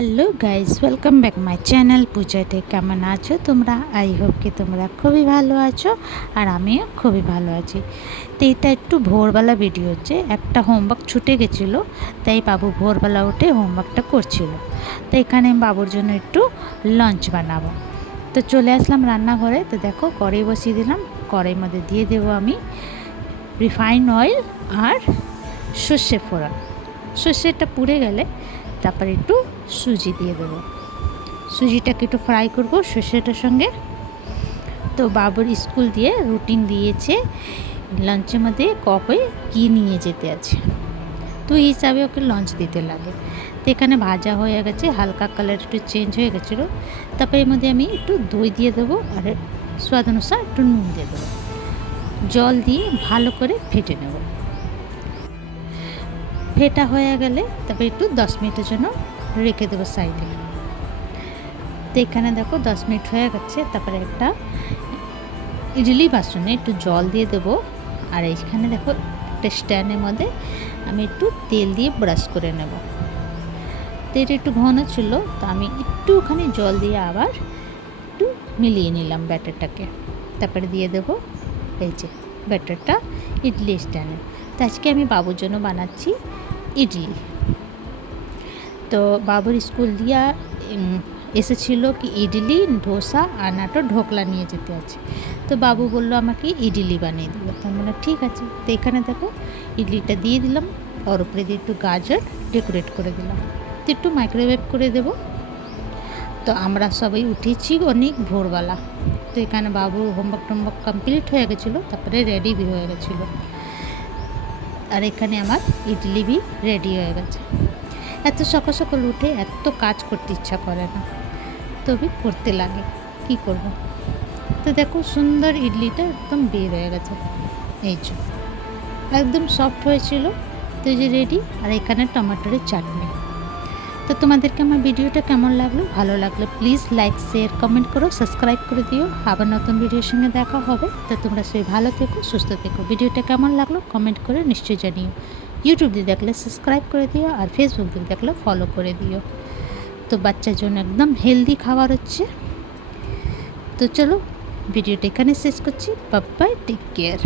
Hello guys, welcome back my channel পূজাতে। কেমন আছো তোমরা? আই হোপ কি তোমরা খুবই ভালো আছো, আর আমিও খুবই ভালো আছি। তো এটা একটু ভোরবেলা ভিডিও হচ্ছে, একটা হোমওয়ার্ক ছুটে গেছিলো, তাই বাবু ভোরবেলা উঠে হোমওয়ার্কটা করছিল। তো এখানে আমি বাবুর জন্য একটু লাঞ্চ বানাবো। তো চলে আসলাম রান্নাঘরে। তো দেখো, কড়াই বসিয়ে দিলাম। কড়াইয়ের মধ্যে দিয়ে দেবো আমি রিফাইন অয়েল আর সর্ষে ফোড়ন। সর্ষেটা পুড়ে গেলে তারপরে একটু সুজি দিয়ে দেবো। সুজিটাকে একটু ফ্রাই করব সর্ষেটার সঙ্গে। তো বাবুর স্কুল দিয়ে রুটিন দিয়েছে লাঞ্চের মধ্যে কবে কী নিয়ে যেতে আছে, তো এই হিসাবে ওকে লাঞ্চ দিতে লাগে। তো এখানে ভাজা হয়ে গেছে, হালকা কালার একটু চেঞ্জ হয়ে গেছিলো। তারপরে এর মধ্যে আমি একটু দই দিয়ে দেবো আর স্বাদ অনুসার একটু নুন দিয়ে দেবো। জল দিয়ে ভালো করে ফেটে নেব। ফেটা হয়ে গেলে তারপরে একটু 10 মিনিটের জন্য রেখে দেবো সাইডে। তো এখানে দেখো 10 মিনিট হয়ে গেছে। তারপরে একটা ইডলি বাসনে একটু জল দিয়ে দেবো, আর এইখানে দেখো একটা স্ট্যান্ডের মধ্যে আমি একটু তেল দিয়ে ব্রাশ করে নেব। তেলটা একটু ঘন ছিল, তো আমি একটুখানি জল দিয়ে আবার একটু মিলিয়ে নিলাম ব্যাটারটাকে। তারপরে দিয়ে দেবো এই যে ব্যাটারটা ইডলি স্ট্যান্ডে। তো আজকে আমি বাবুর জন্য বানাচ্ছি ইডলি। তো বাবুর স্কুল দিয়া এসেছিল কি ইডলি, ধোসা আর নাটো ঢোকলা নিয়ে যেতে আছে। তো বাবু বললো আমাকে ইডলি বানিয়ে দিল। তো মানে ঠিক আছে। তো এখানে দেখো ইডলিটা দিয়ে দিলাম, ওর উপরে দিয়ে একটু গাজর ডেকোরেট করে দিলাম। তো একটু মাইক্রোওয়েভ করে দেবো। তো আমরা সবাই উঠেছি অনেক ভোরবেলা। তো এখানে বাবু হোমওয়ার্ক কমপ্লিট হয়ে গেছিলো, তারপরে রেডি বি হয়ে গেছিলো। আর এখানে আমার ইডলি বি রেডি হয়ে গেছে। এত সকাল সকাল উঠে এত কাজ করতে ইচ্ছা করে না, তবে করতে লাগে, কি করব। তো দেখো সুন্দর ইডলিটা একদম বের হয়ে গেছে, এই যে একদম সফট হয়েছিল। তো এই যে রেডি। আর এখানে টমেটোর চাটনি। তো তোমাদেরকে আমার ভিডিওটা কেমন লাগলো? ভালো লাগলে প্লিজ লাইক, শেয়ার, কমেন্ট করো, সাবস্ক্রাইব করে দিও। আবার নতুন ভিডিওর সঙ্গে দেখা হবে। তো তোমরা সবাই ভালো থেকো, সুস্থ থেকো। ভিডিওটা কেমন লাগলো কমেন্ট করে নিশ্চয়ই জানিও। ইউটিউব দিয়ে দেখলে সাবস্ক্রাইব করে দিও, আর ফেসবুক দিয়ে দেখলে ফলো করে দিও। তো বাচ্চার জন্য একদম হেলদি খাবার হচ্ছে। তো চলো ভিডিওটা এখানে শেষ করছি। Bye bye, take care.